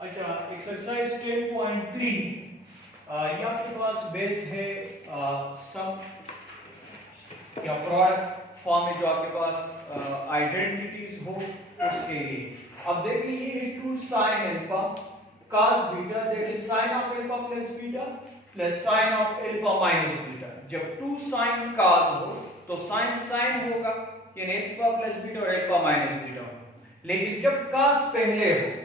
अच्छा, एक्सरसाइज 10.3 ये आपके पास बेस है सम या प्रोडक्ट फॉर्म में जो आपके पास आइडेंटिटीज हो उसके लिए। अब देख लीजिए 2 sin alpha cos beta that is sin of alpha plus beta plus sin of alpha minus beta. जब 2 sin cos हो तो sin sin होगा यानी अल्फा प्लस बीटा और अल्फा माइनस बीटा होगा। लेकिन जब cos पहले हो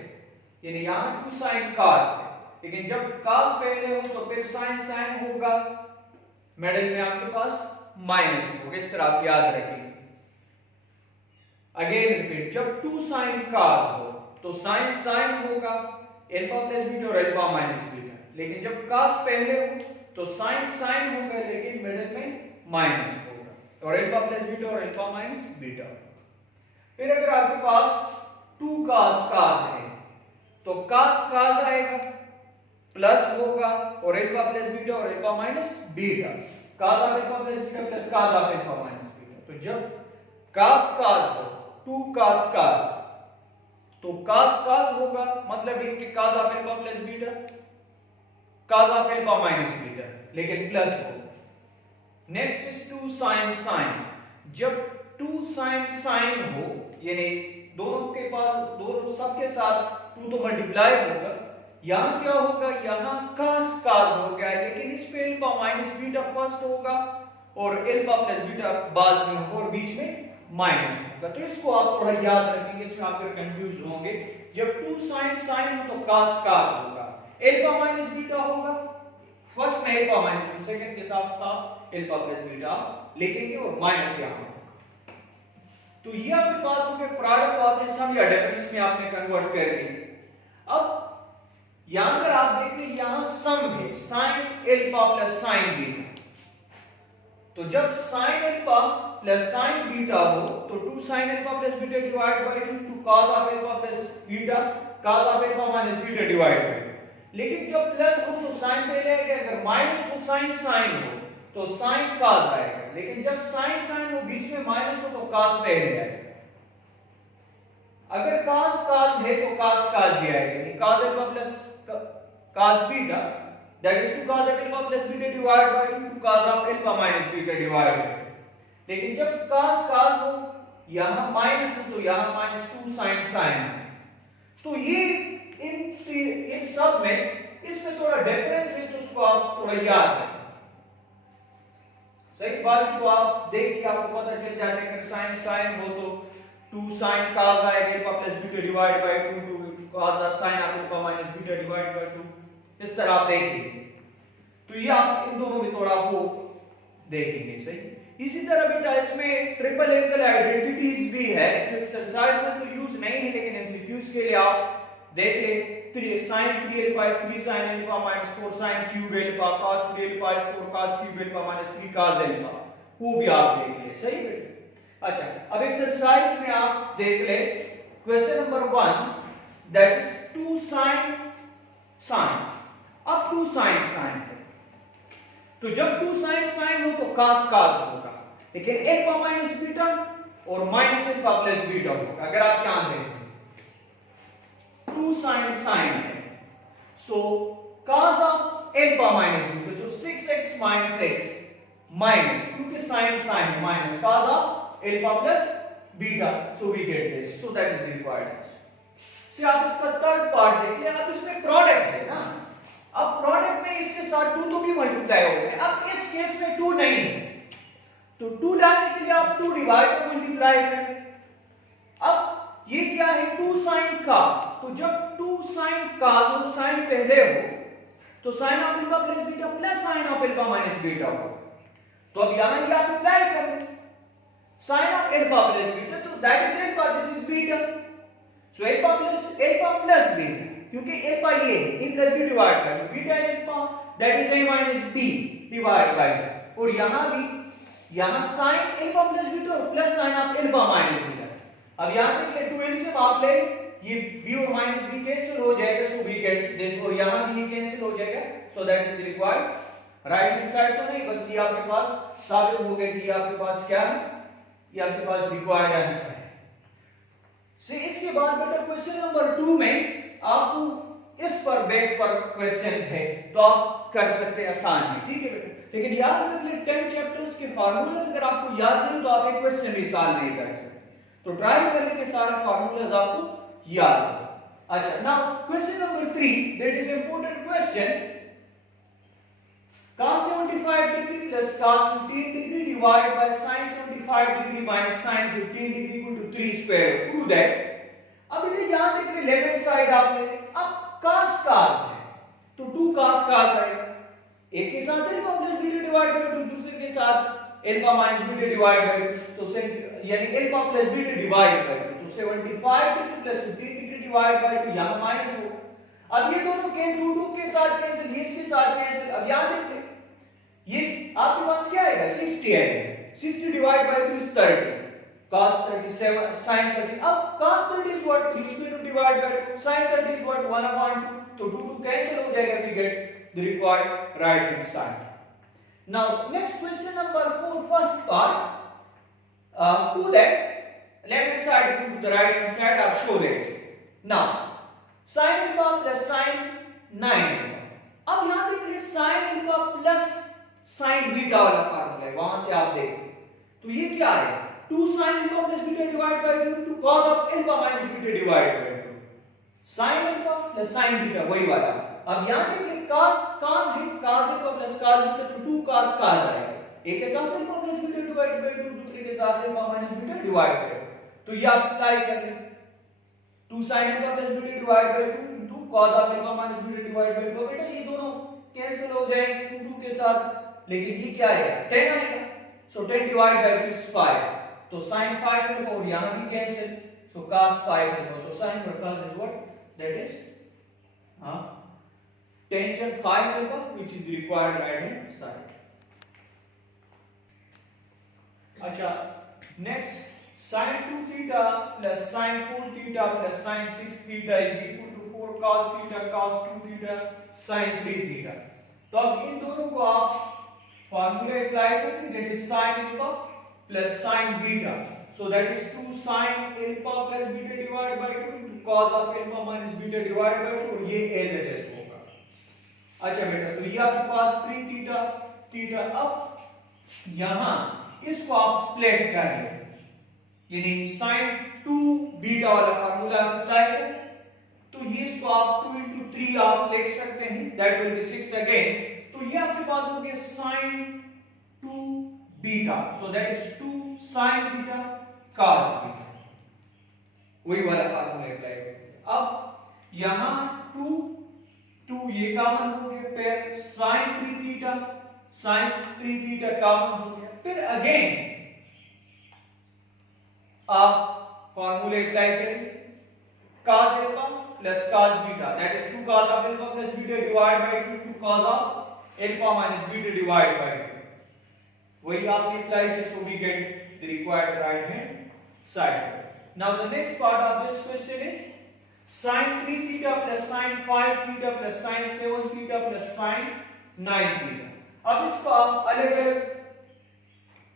यानी यहां 2 sin cos है, लेकिन जब cos पहले हो तो फिर sin sin होगा, मिडिल में आपके पास माइनस होगा। इस तरह आप याद रखेंगे। अगेन रिपीट, जब 2 sin cos हो तो sin sin होगा अल्फा प्लस बीटा और अल्फा माइनस बीटा। लेकिन जब cos पहले हो तो sin sin होगा लेकिन मिडिल में माइनस होगा और अल्फा प्लस बीटा और अल्फा माइनस बीटा। फिर अगर आपके पास 2 cos cos है तो cos cos आएगा प्लस होगा और अल्फा प्लस बीटा और alpha minus beta. cos of alpha plus beta plus cos of alpha minus beta. तो जब cos cos हो 2 cos cos तो cos cos होगा मतलब ये कि cos of alpha plus beta cos of alpha minus beta लेकिन प्लस होगा। Next is 2 sin sin। जब 2 sin sin हो यानी दोनों के पास दोनों सबके साथ 2 तो मल्टीप्लाई होगा, यहां क्या होगा यहां cos cos हो गया लेकिन इस पे अल्फा माइनस बीटा फर्स्ट होगा और अल्फा प्लस बीटा बाद में होगा और बीच में माइनस होगा। तो इसको आप थोड़ा याद रखेंगे, इसमें आप कंफ्यूज होंगे। जब 2 sin sin हो तो cos cos होगा, अल्फा माइनस बीटा होगा, फर्स्ट में अल्फा माइनस सेकंड के साथ आप अल्फा प्लस बीटा लिखेंगे और माइनस यहां होगा। तो ये आपके पास हो गया प्रोडक्ट को आपने सम या डिफरेंस में आपने कन्वर्ट कर दिया। अब यहां पर आप देख लीजिए यहां सम है sin alpha plus sin beta. तो जब sin alpha plus sin beta हो तो 2 sin alpha plus beta divide by 2 cos of alpha plus beta cos of alpha minus beta divide by. लेकिन जब प्लस हो तो sin पहले आएगा, अगर माइनस हो sin sin हो तो sin cos आएगा, लेकिन जब sin sin हो बीच में माइनस हो तो cos पहले आएगा। अगर cos cos है तो cos cos ही आएगा, cos alpha plus cos beta that is 2 cos alpha plus beta divide by 2 cos of alpha minus beta divide by. लेकिन जब cos cos हो यहां माइनस हो तो यहां माइनस 2 sin sin। तो ये इन सब में इसमें थोड़ा डिफरेंस है तो उसको आप थोड़ा याद रखें। सही बात को आप देख के आपको पता चल जाता है कि sin sin हो तो 2 sin cos आएगा alpha plus beta divide by 2 cos sin alpha minus beta divide by 2। इस तरह आप देखेंगे तो ये आप इन दोनों में थोड़ा वो देखेंगे। सही इसी तरह बेटा इसमें ट्रिपल एंगल आइडेंटिटीज भी है जो एक्सरसाइज में तो यूज नहीं है लेकिन एमसीक्यूज के लिए आप देख ले। 3 sin 3 alpha 3 sin alpha minus 4 sin cube alpha cos 3 alpha 4 cos cube alpha minus 3 cos alpha वो भी आप देख ले। सही बेटा। अच्छा, अब एक्सरसाइज में आप देख ले question number 1 that is 2 sin sin। अब 2 sin sin है तो जब 2 sin sin हो तो cos cos होगा, लेकिन अल्फा माइनस बीटा और माइनस अल्फा प्लस बीटा होगा। अगर आप यहां देखें 2 sin sin है so cos of alpha minus beta तो 6x माइनस x माइनस क्योंकि sin sin है minus cos of alpha plus beta so we get this so that is required answer. से आप इसका थर्ड पार्ट देखिए, अब इसमें प्रोडक्ट है ना, अब प्रोडक्ट में इसके साथ 2 तो भी मल्टीप्लाई हो गए। अब इस केस में 2 नहीं है तो 2 लाने के लिए आप 2 डिवाइड को मल्टीप्लाई करें। अब ये क्या है 2 sin cos। तो जब 2 sin cos और sin पहले हो तो sin of alpha plus beta plus sin of alpha minus beta हो। तो अब यहां ये आप अप्लाई करें sin of alpha plus beta तो that is alpha this is beta so alpha plus beta क्योंकि अल्फा ये है a plus b divide by beta alpha that is a minus b divide by. और यहां भी यहां sin alpha plus beta और plus sin of alpha minus beta. अब यहां देख ले 2 एलसीएम आप ले, ये b और माइनस b कैंसिल हो जाएगा सो वी गेट दिस और यहां भी ये कैंसिल हो जाएगा सो that is required. Right hand side तो नहीं बस ये आपके पास साबित हो गया कि ये आपके पास क्या है, ये आपके पास रिक्वायर्ड आंसर है। से इसके बाद बेटा क्वेश्चन नंबर 2 में आपको इस पर बेस पर क्वेश्चन है तो आप कर सकते हैं आसान है, ठीक है बेटा। लेकिन याद रखिए 10 चैप्टर्स के फार्मूले अगर आपको याद नहीं तो आप एक क्वेश्चन भी सॉल्व नहीं कर सकते, तो ट्राई करने के सारे फार्मूलाज आपको याद हो। अच्छा, now question number 3, that is important question. cos 75 degree plus cos 15 degree divided by sin 75 degree minus sin 15 degree equal to 3 square, prove that। अब इधर याद रखिए लेफ्ट हैंड साइड आप ले, अब cos है तो 2 cos आएगा, एक के साथ alpha plus beta divide by 2, दूसरे के साथ alpha minus beta divide by 2, तो यानी alpha plus beta divide by 2, तो 75 degree plus 15 degree divide by 2, यहां माइनस हो। अब ये दोनों कैंसिल, 2 के साथ कैंसिल, ये इसके साथ कैंसिल। अब याद रखिए ये आपके पास क्या आएगा, 60 आएगा, 60 divide by 2 is 30, cos 37 sin 30। अब cos 30 is what, 3 square root divide by 2, sin 30 is what, 1/2, तो 2 कैंसिल हो जाएगा, we get the required right hand side. Now next question number 4, first part, prove that left hand side equal to the right hand side, or show that। now sin alpha plus sin 9 alpha, अब यहां देखिए sin alpha plus sin beta वाला formula है, वहां से आप देखिए तो ये क्या है, 2 sin alpha plus beta divided by 2 into cos of alpha minus beta divided by 2, sin alpha plus sin beta वही वाला। अब यहां देखिए cos alpha plus cos beta, तो 2 cos आएगा, एक के साथ alpha plus beta divided by 2, दूसरे के साथ alpha minus beta divided by 2, तो ये आप अप्लाई कर लें, 2 sin alpha plus beta divided by 2 into cos of alpha minus beta divided by 2, बेटा ये दोनों कैंसिल हो जाएंगे 2 के साथ, लेकिन ये क्या आएगा, 10 आएगा, सो 10 डिवाइड बाय 2 इज 5, तो sin 5 है और यहां भी कैंसिल, सो cos 5 है, सो sin पर cos is what, that is tangent 5 alpha, which is the required right hand side। अच्छा, next sin 2 theta plus sin 4 theta plus sin 6 theta is equal to 4 cos theta cos 2 theta sin 3 theta। तो अब इन दोनों को आप formula apply करेंगे, that is sin alpha plus sin beta, so that is 2 sin alpha plus beta divided by 2 into cos of alpha minus beta divided by 2, और ये as it is होगा। अच्छा बेटा, तो ये आपके पास 3 थीटा, अब यहां इसको आप स्प्लिट कर लें, यानी sin 2 बीटा वाला फार्मूला अप्लाई करें, तो ये इसको आप 2 into 3 आप लिख सकते हैं, दैट विल बी 6 अगेन, तो ये आपके पास हो गया sin 2 beta, so that is 2 sin beta cos beta, वही वाला फार्मूला अप्लाई करें। अब यहां 2 ये कॉमन हो गया, फिर sin 3 थीटा कॉमन हो गया, फिर अगेन आप फार्मूले अप्लाई करें, cos alpha plus cos beta, that is 2 cos of alpha plus beta divided by 2 to cos of alpha minus beta divided by 2, वही आपने अप्लाई किया, so we get the required right hand side। now the next part of this question is sin 3 theta plus sin 5 theta plus sin 7 theta plus sin 9 theta। अब इसको आप अलग अलग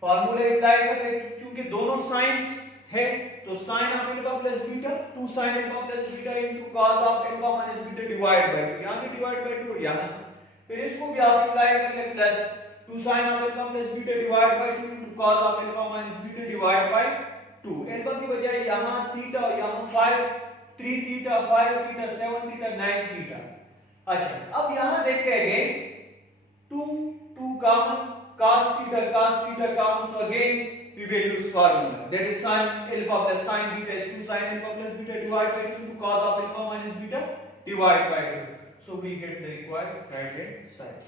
फार्मूले apply कर ले, क्योंकि दोनों साइंस है, तो sin of alpha plus beta 2 sin alpha plus beta into cos of alpha minus beta divided by 2, यहां भी डिवाइड बाय 2 और यहां, फिर इसको भी आप अप्लाई कर ले, plus 2 sin of alpha plus beta divided by 2 into cos of alpha minus beta divided by 2, alpha की बजाय यहां थीटा और यहां 5 3 थीटा 5 थीटा 7 थीटा 9 थीटा। अच्छा, अब यहां देखते हैं 2 common, cos theta common, so again we will use formula, that is sin alpha plus sin beta is 2 sin alpha plus beta divided by 2 into cos of alpha minus beta divided by 2, so we get the required right hand side।